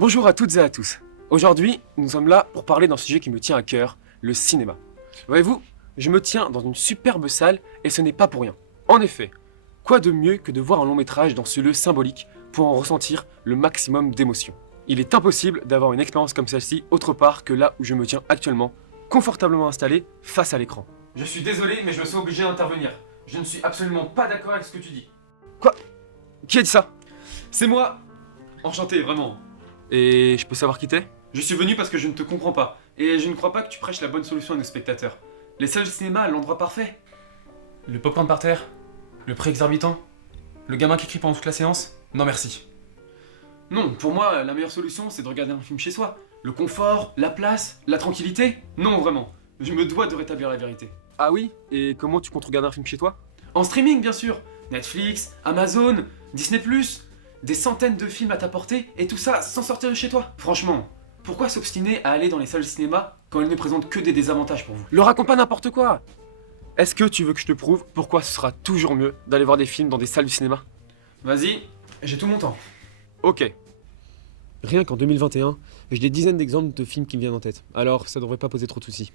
Bonjour à toutes et à tous. Aujourd'hui, nous sommes là pour parler d'un sujet qui me tient à cœur, le cinéma. Voyez-vous, je me tiens dans une superbe salle et ce n'est pas pour rien. En effet, quoi de mieux que de voir un long métrage dans ce lieu symbolique pour en ressentir le maximum d'émotions. Il est impossible d'avoir une expérience comme celle-ci autre part que là où je me tiens actuellement, confortablement installé face à l'écran. Je suis désolé, mais je me sens obligé d'intervenir. Je ne suis absolument pas d'accord avec ce que tu dis. Quoi? Qui a dit ça? C'est moi. Enchanté, vraiment. Et je peux savoir qui t'es? Je suis venu parce que je ne te comprends pas. Et je ne crois pas que tu prêches la bonne solution à nos spectateurs. Les salles de cinéma, l'endroit parfait. Le popcorn par terre. Le prix exorbitant. Le gamin qui crie pendant toute la séance. Non merci. Non, pour moi, la meilleure solution, c'est de regarder un film chez soi. Le confort, la place, la tranquillité. Non, vraiment. Je me dois de rétablir la vérité. Ah oui? Et comment tu comptes regarder un film chez toi? En streaming, bien sûr. Netflix, Amazon, Disney+, des centaines de films à ta portée, et tout ça sans sortir de chez toi. Franchement, pourquoi s'obstiner à aller dans les salles de cinéma quand elles ne présentent que des désavantages pour vous? Le raconte pas n'importe quoi! Est-ce que tu veux que je te prouve pourquoi ce sera toujours mieux d'aller voir des films dans des salles du cinéma? Vas-y, j'ai tout mon temps. Ok. Rien qu'en 2021, j'ai des dizaines d'exemples de films qui me viennent en tête, alors ça devrait pas poser trop de soucis.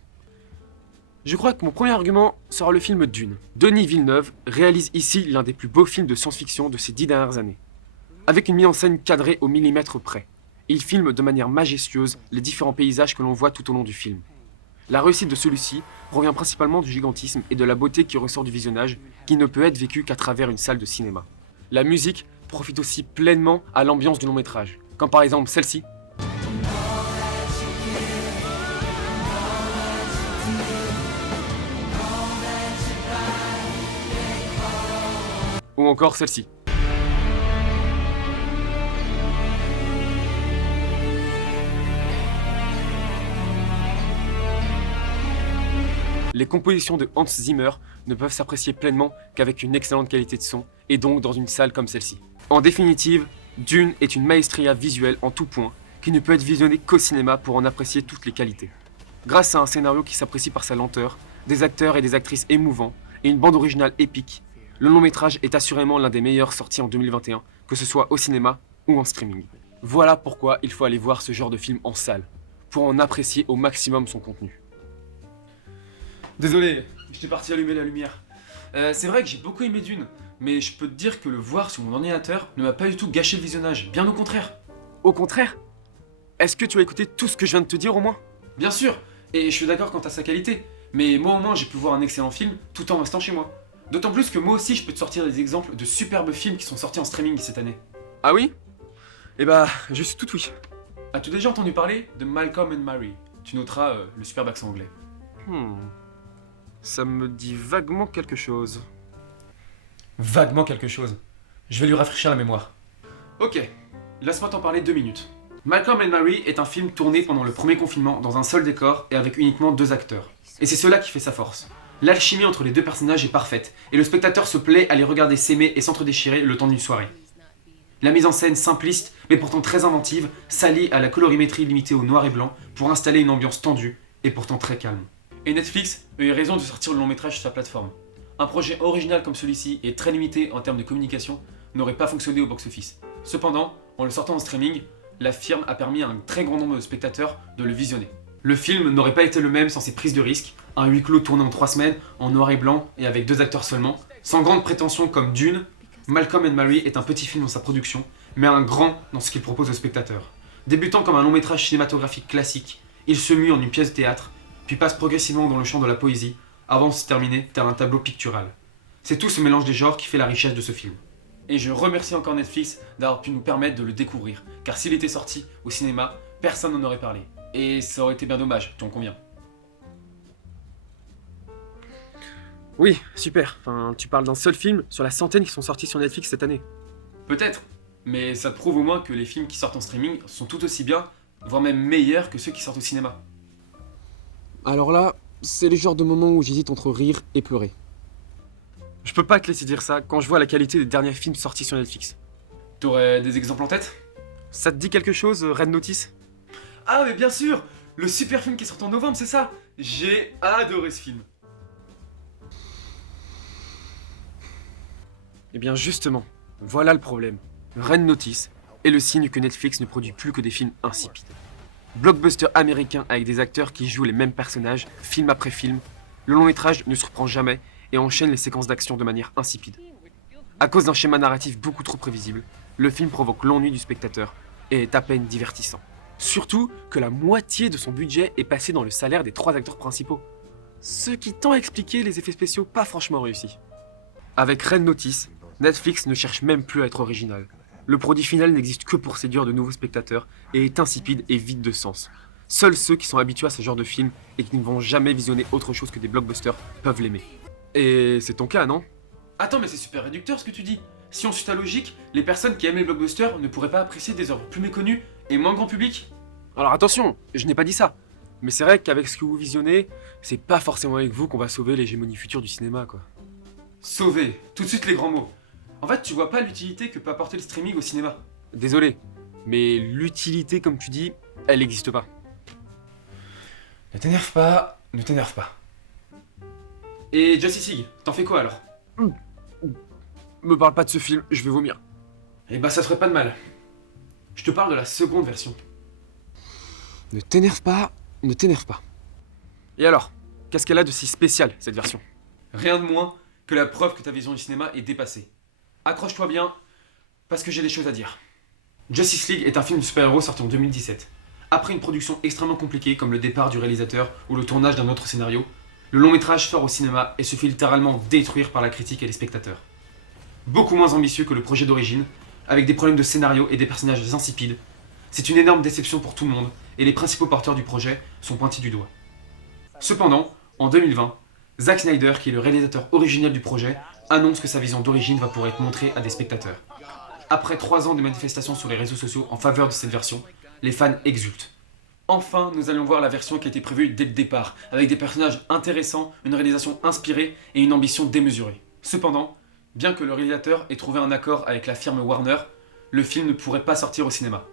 Je crois que mon premier argument sera le film Dune. Denis Villeneuve réalise ici l'un des plus beaux films de science-fiction de ces 10 dernières années. Avec une mise en scène cadrée au millimètre près. Il filme de manière majestueuse les différents paysages que l'on voit tout au long du film. La réussite de celui-ci provient principalement du gigantisme et de la beauté qui ressort du visionnage, qui ne peut être vécu qu'à travers une salle de cinéma. La musique profite aussi pleinement à l'ambiance du long métrage, comme par exemple celle-ci. Ou encore celle-ci. Les compositions de Hans Zimmer ne peuvent s'apprécier pleinement qu'avec une excellente qualité de son, et donc dans une salle comme celle-ci. En définitive, Dune est une maestria visuelle en tout point, qui ne peut être visionnée qu'au cinéma pour en apprécier toutes les qualités. Grâce à un scénario qui s'apprécie par sa lenteur, des acteurs et des actrices émouvants, et une bande originale épique, le long métrage est assurément l'un des meilleurs sortis en 2021, que ce soit au cinéma ou en streaming. Voilà pourquoi il faut aller voir ce genre de film en salle, pour en apprécier au maximum son contenu. Désolé, j'étais parti allumer la lumière. C'est vrai que j'ai beaucoup aimé Dune, mais je peux te dire que le voir sur mon ordinateur ne m'a pas du tout gâché le visionnage, bien au contraire. Au contraire, est-ce que tu as écouté tout ce que je viens de te dire au moins? Bien sûr, et je suis d'accord quant à sa qualité, mais moi au moins j'ai pu voir un excellent film tout en restant chez moi. D'autant plus que moi aussi je peux te sortir des exemples de superbes films qui sont sortis en streaming cette année. Ah oui? Eh bah, je suis tout oui. As-tu déjà entendu parler de Malcolm and Mary? Tu noteras le superbe accent anglais. Ça me dit vaguement quelque chose. Vaguement quelque chose. Je vais lui rafraîchir la mémoire. Ok, laisse-moi t'en parler 2 minutes. Malcolm and Mary est un film tourné pendant le premier confinement dans un seul décor et avec uniquement 2 acteurs. Et c'est cela qui fait sa force. L'alchimie entre les 2 personnages est parfaite, et le spectateur se plaît à les regarder s'aimer et s'entre-déchirer le temps d'une soirée. La mise en scène simpliste, mais pourtant très inventive, s'allie à la colorimétrie limitée au noir et blanc pour installer une ambiance tendue et pourtant très calme. Et Netflix a eu raison de sortir le long métrage sur sa plateforme. Un projet original comme celui-ci et très limité en termes de communication n'aurait pas fonctionné au box-office. Cependant, en le sortant en streaming, la firme a permis à un très grand nombre de spectateurs de le visionner. Le film n'aurait pas été le même sans ses prises de risque, un huis clos tourné en 3 semaines, en noir et blanc et avec 2 acteurs seulement. Sans grande prétention comme Dune, Malcolm and Mary est un petit film dans sa production, mais un grand dans ce qu'il propose aux spectateurs. Débutant comme un long métrage cinématographique classique, il se mue en une pièce de théâtre, puis passe progressivement dans le champ de la poésie, avant de se terminer tel un tableau pictural. C'est tout ce mélange des genres qui fait la richesse de ce film. Et je remercie encore Netflix d'avoir pu nous permettre de le découvrir, car s'il était sorti au cinéma, personne n'en aurait parlé. Et ça aurait été bien dommage, tu en conviens. Oui, super. Enfin, tu parles d'un seul film sur la centaine qui sont sortis sur Netflix cette année. Peut-être, mais ça prouve au moins que les films qui sortent en streaming sont tout aussi bien, voire même meilleurs que ceux qui sortent au cinéma. Alors là, c'est le genre de moment où j'hésite entre rire et pleurer. Je peux pas te laisser dire ça quand je vois la qualité des derniers films sortis sur Netflix. T'aurais des exemples en tête? Ça te dit quelque chose, Red Notice? Ah mais bien sûr! Le super film qui est sorti en novembre, c'est ça? J'ai adoré ce film. Eh bien justement, voilà le problème. Red Notice est le signe que Netflix ne produit plus que des films insipides. Blockbuster américain avec des acteurs qui jouent les mêmes personnages, film après film, le long métrage ne surprend jamais et enchaîne les séquences d'action de manière insipide. À cause d'un schéma narratif beaucoup trop prévisible, le film provoque l'ennui du spectateur et est à peine divertissant. Surtout que la moitié de son budget est passé dans le salaire des 3 acteurs principaux. Ce qui tend à expliquer les effets spéciaux pas franchement réussis. Avec Red Notice, Netflix ne cherche même plus à être original. Le produit final n'existe que pour séduire de nouveaux spectateurs et est insipide et vide de sens. Seuls ceux qui sont habitués à ce genre de film et qui ne vont jamais visionner autre chose que des blockbusters peuvent l'aimer. Et c'est ton cas, non? Attends, mais c'est super réducteur ce que tu dis. Si on suit ta logique, les personnes qui aiment les blockbusters ne pourraient pas apprécier des œuvres plus méconnues et moins grand public? Alors attention, je n'ai pas dit ça. Mais c'est vrai qu'avec ce que vous visionnez, c'est pas forcément avec vous qu'on va sauver l'hégémonie future du cinéma, quoi. Sauver, tout de suite les grands mots. En fait, tu vois pas l'utilité que peut apporter le streaming au cinéma. Désolé, mais l'utilité, comme tu dis, elle n'existe pas. Ne t'énerve pas, ne t'énerve pas. Et Justice League, t'en fais quoi alors? Me parle pas de ce film, je vais vomir. Eh bah ça te ferait pas de mal. Je te parle de la seconde version. Ne t'énerve pas, ne t'énerve pas. Et alors, qu'est-ce qu'elle a de si spécial, cette version? Rien de moins que la preuve que ta vision du cinéma est dépassée. Accroche-toi bien, parce que j'ai des choses à dire. Justice League est un film de super-héros sorti en 2017. Après une production extrêmement compliquée comme le départ du réalisateur ou le tournage d'un autre scénario, le long métrage sort au cinéma et se fait littéralement détruire par la critique et les spectateurs. Beaucoup moins ambitieux que le projet d'origine, avec des problèmes de scénario et des personnages insipides, c'est une énorme déception pour tout le monde et les principaux porteurs du projet sont pointés du doigt. Cependant, en 2020, Zack Snyder, qui est le réalisateur originel du projet, annonce que sa vision d'origine va pouvoir être montrée à des spectateurs. Après 3 ans de manifestations sur les réseaux sociaux en faveur de cette version, les fans exultent. Enfin, nous allons voir la version qui était prévue dès le départ, avec des personnages intéressants, une réalisation inspirée et une ambition démesurée. Cependant, bien que le réalisateur ait trouvé un accord avec la firme Warner, le film ne pourrait pas sortir au cinéma.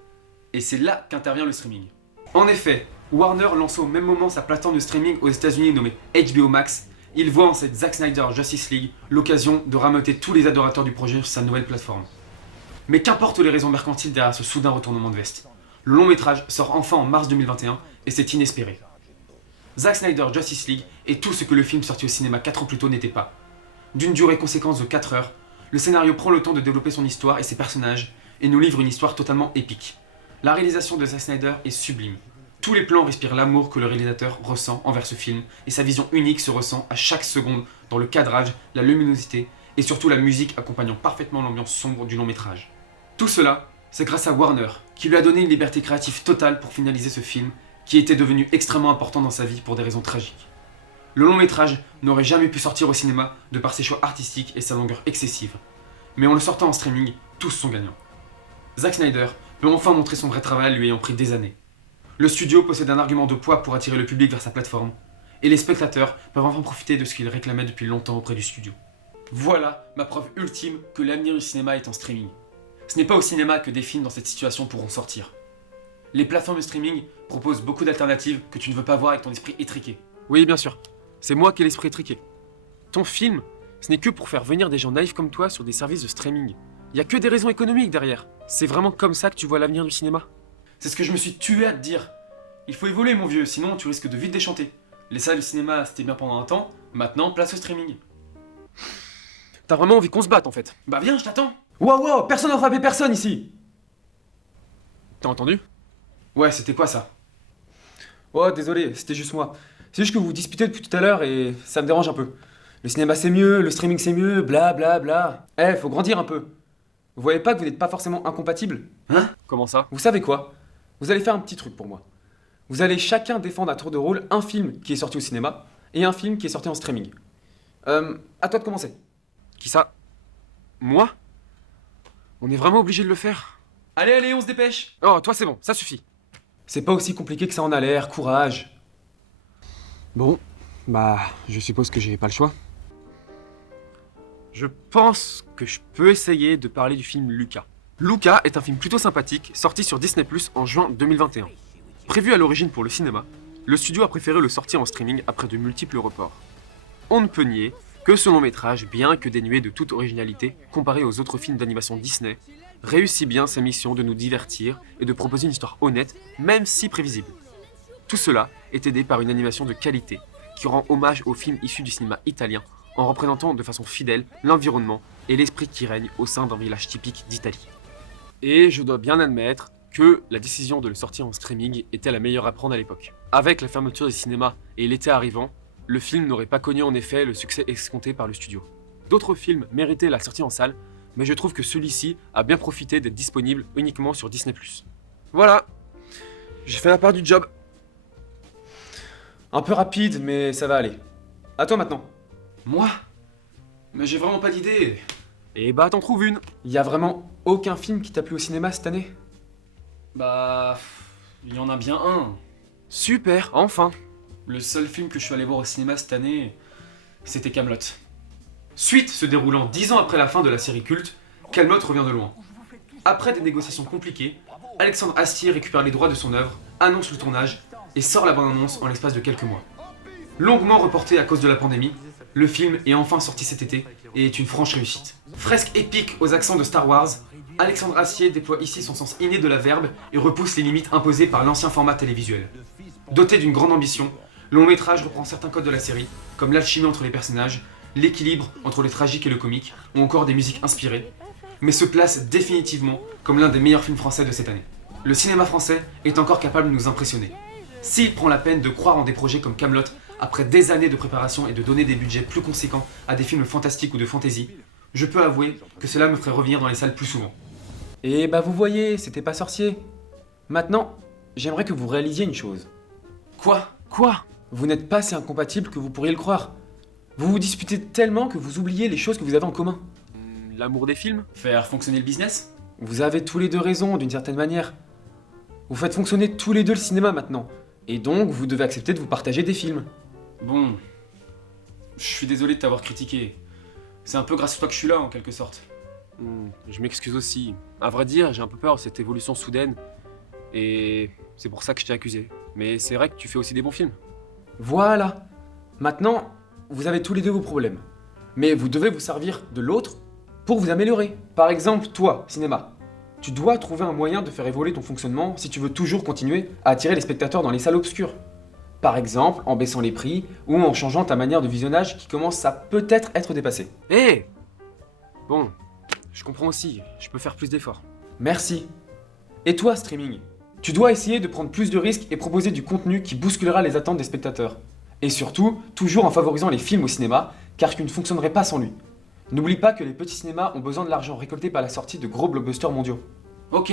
Et c'est là qu'intervient le streaming. En effet, Warner lance au même moment sa plateforme de streaming aux États-Unis nommée HBO Max. Il voit en cette Zack Snyder Justice League l'occasion de rameuter tous les adorateurs du projet sur sa nouvelle plateforme. Mais qu'importe les raisons mercantiles derrière ce soudain retournement de veste, le long métrage sort enfin en mars 2021 et c'est inespéré. Zack Snyder Justice League est tout ce que le film sorti au cinéma 4 ans plus tôt n'était pas. D'une durée conséquence de 4 heures, le scénario prend le temps de développer son histoire et ses personnages et nous livre une histoire totalement épique. La réalisation de Zack Snyder est sublime. Tous les plans respirent l'amour que le réalisateur ressent envers ce film et sa vision unique se ressent à chaque seconde dans le cadrage, la luminosité et surtout la musique accompagnant parfaitement l'ambiance sombre du long métrage. Tout cela, c'est grâce à Warner qui lui a donné une liberté créative totale pour finaliser ce film qui était devenu extrêmement important dans sa vie pour des raisons tragiques. Le long métrage n'aurait jamais pu sortir au cinéma de par ses choix artistiques et sa longueur excessive. Mais en le sortant en streaming, tous sont gagnants. Zack Snyder peut enfin montrer son vrai travail lui ayant pris des années. Le studio possède un argument de poids pour attirer le public vers sa plateforme, et les spectateurs peuvent enfin profiter de ce qu'ils réclamaient depuis longtemps auprès du studio. Voilà ma preuve ultime que l'avenir du cinéma est en streaming. Ce n'est pas au cinéma que des films dans cette situation pourront sortir. Les plateformes de streaming proposent beaucoup d'alternatives que tu ne veux pas voir avec ton esprit étriqué. Oui, bien sûr. C'est moi qui ai l'esprit étriqué. Ton film, ce n'est que pour faire venir des gens naïfs comme toi sur des services de streaming. Il y a que des raisons économiques derrière. C'est vraiment comme ça que tu vois l'avenir du cinéma? C'est ce que je me suis tué à te dire. Il faut évoluer mon vieux, sinon tu risques de vite déchanter. Les salles de cinéma c'était bien pendant un temps, maintenant place au streaming. T'as vraiment envie qu'on se batte en fait? Bah viens, je t'attends. Wow, personne n'a frappé personne ici. T'as entendu? Ouais, c'était quoi ça? Oh, désolé, c'était juste moi. C'est juste que vous vous disputez depuis tout à l'heure et ça me dérange un peu. Le cinéma c'est mieux, le streaming c'est mieux, bla bla bla. Faut grandir un peu. Vous voyez pas que vous n'êtes pas forcément incompatibles? Hein? Comment ça? Vous savez quoi? Vous allez faire un petit truc pour moi. Vous allez chacun défendre à tour de rôle un film qui est sorti au cinéma et un film qui est sorti en streaming. À toi de commencer. Qui ça? Moi? On est vraiment obligé de le faire? Allez, on se dépêche. Oh, toi c'est bon, ça suffit. C'est pas aussi compliqué que ça en a l'air, courage. Bon, bah, je suppose que j'ai pas le choix. Je pense que je peux essayer de parler du film Luca. Luca est un film plutôt sympathique, sorti sur Disney+ en juin 2021. Prévu à l'origine pour le cinéma, le studio a préféré le sortir en streaming après de multiples reports. On ne peut nier que ce long métrage, bien que dénué de toute originalité comparé aux autres films d'animation Disney, réussit bien sa mission de nous divertir et de proposer une histoire honnête, même si prévisible. Tout cela est aidé par une animation de qualité qui rend hommage aux films issus du cinéma italien en représentant de façon fidèle l'environnement et l'esprit qui règne au sein d'un village typique d'Italie. Et je dois bien admettre que la décision de le sortir en streaming était la meilleure à prendre à l'époque. Avec la fermeture des cinémas et l'été arrivant, le film n'aurait pas connu en effet le succès escompté par le studio. D'autres films méritaient la sortie en salle, mais je trouve que celui-ci a bien profité d'être disponible uniquement sur Disney+. Voilà, j'ai fait la part du job. Un peu rapide, mais ça va aller. À toi maintenant. Moi? Mais j'ai vraiment pas d'idée. Et bah t'en trouves une. Il y a vraiment aucun film qui t'a plu au cinéma cette année? Bah... il y en a bien un. Super, enfin. Le seul film que je suis allé voir au cinéma cette année, c'était Kaamelott. Suite se déroulant 10 ans après la fin de la série culte, Kaamelott revient de loin. Après des négociations compliquées, Alexandre Astier récupère les droits de son œuvre, annonce le tournage et sort la bande-annonce en l'espace de quelques mois. Longuement reporté à cause de la pandémie, le film est enfin sorti cet été et est une franche réussite. Fresque épique aux accents de Star Wars, Alexandre Astier déploie ici son sens inné de la verbe et repousse les limites imposées par l'ancien format télévisuel. Doté d'une grande ambition, le long métrage reprend certains codes de la série, comme l'alchimie entre les personnages, l'équilibre entre le tragique et le comique, ou encore des musiques inspirées, mais se place définitivement comme l'un des meilleurs films français de cette année. Le cinéma français est encore capable de nous impressionner. S'il prend la peine de croire en des projets comme Kaamelott, après des années de préparation et de donner des budgets plus conséquents à des films fantastiques ou de fantasy, je peux avouer que cela me ferait revenir dans les salles plus souvent. Et bah vous voyez, c'était pas sorcier. Maintenant, j'aimerais que vous réalisiez une chose. Quoi? Vous n'êtes pas si incompatibles que vous pourriez le croire. Vous vous disputez tellement que vous oubliez les choses que vous avez en commun. L'amour des films? Faire fonctionner le business? Vous avez tous les deux raison, d'une certaine manière. Vous faites fonctionner tous les deux le cinéma maintenant. Et donc, vous devez accepter de vous partager des films. Bon... je suis désolé de t'avoir critiqué. C'est un peu grâce à toi que je suis là, en quelque sorte. Je m'excuse aussi. À vrai dire, j'ai un peu peur de cette évolution soudaine. Et c'est pour ça que je t'ai accusé. Mais c'est vrai que tu fais aussi des bons films. Voilà. Maintenant, vous avez tous les deux vos problèmes. Mais vous devez vous servir de l'autre pour vous améliorer. Par exemple, toi, cinéma. Tu dois trouver un moyen de faire évoluer ton fonctionnement si tu veux toujours continuer à attirer les spectateurs dans les salles obscures. Par exemple, en baissant les prix ou en changeant ta manière de visionnage qui commence à peut-être être dépassée. Hé Bon, je comprends aussi. Je peux faire plus d'efforts. Merci. Et toi, streaming, tu dois essayer de prendre plus de risques et proposer du contenu qui bousculera les attentes des spectateurs. Et surtout, toujours en favorisant les films au cinéma, car tu ne fonctionnerais pas sans lui. N'oublie pas que les petits cinémas ont besoin de l'argent récolté par la sortie de gros blockbusters mondiaux. Ok,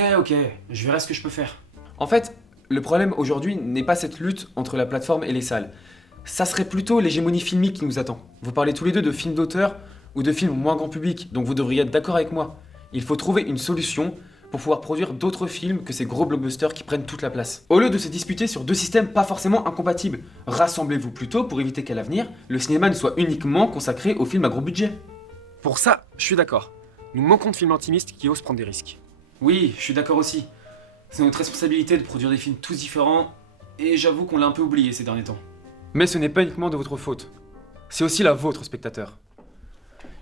je verrai ce que je peux faire. En fait, le problème aujourd'hui n'est pas cette lutte entre la plateforme et les salles. Ça serait plutôt l'hégémonie filmique qui nous attend. Vous parlez tous les deux de films d'auteur ou de films moins grand public, donc vous devriez être d'accord avec moi. Il faut trouver une solution pour pouvoir produire d'autres films que ces gros blockbusters qui prennent toute la place. Au lieu de se disputer sur deux systèmes pas forcément incompatibles, rassemblez-vous plutôt pour éviter qu'à l'avenir, le cinéma ne soit uniquement consacré aux films à gros budget. Pour ça, je suis d'accord. Nous manquons de films intimistes qui osent prendre des risques. Oui, je suis d'accord aussi. C'est notre responsabilité de produire des films tous différents, et j'avoue qu'on l'a un peu oublié ces derniers temps. Mais ce n'est pas uniquement de votre faute. C'est aussi la vôtre, spectateur.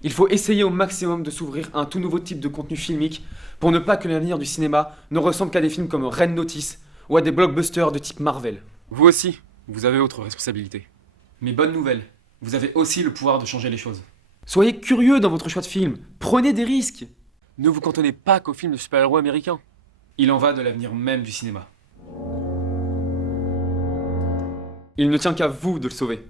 Il faut essayer au maximum de s'ouvrir à un tout nouveau type de contenu filmique pour ne pas que l'avenir du cinéma ne ressemble qu'à des films comme Red Notice ou à des blockbusters de type Marvel. Vous aussi, vous avez autre responsabilité. Mais bonne nouvelle, vous avez aussi le pouvoir de changer les choses. Soyez curieux dans votre choix de film, prenez des risques. Ne vous cantonnez pas qu'aux films de super-héros américains. Il en va de l'avenir même du cinéma. Il ne tient qu'à vous de le sauver.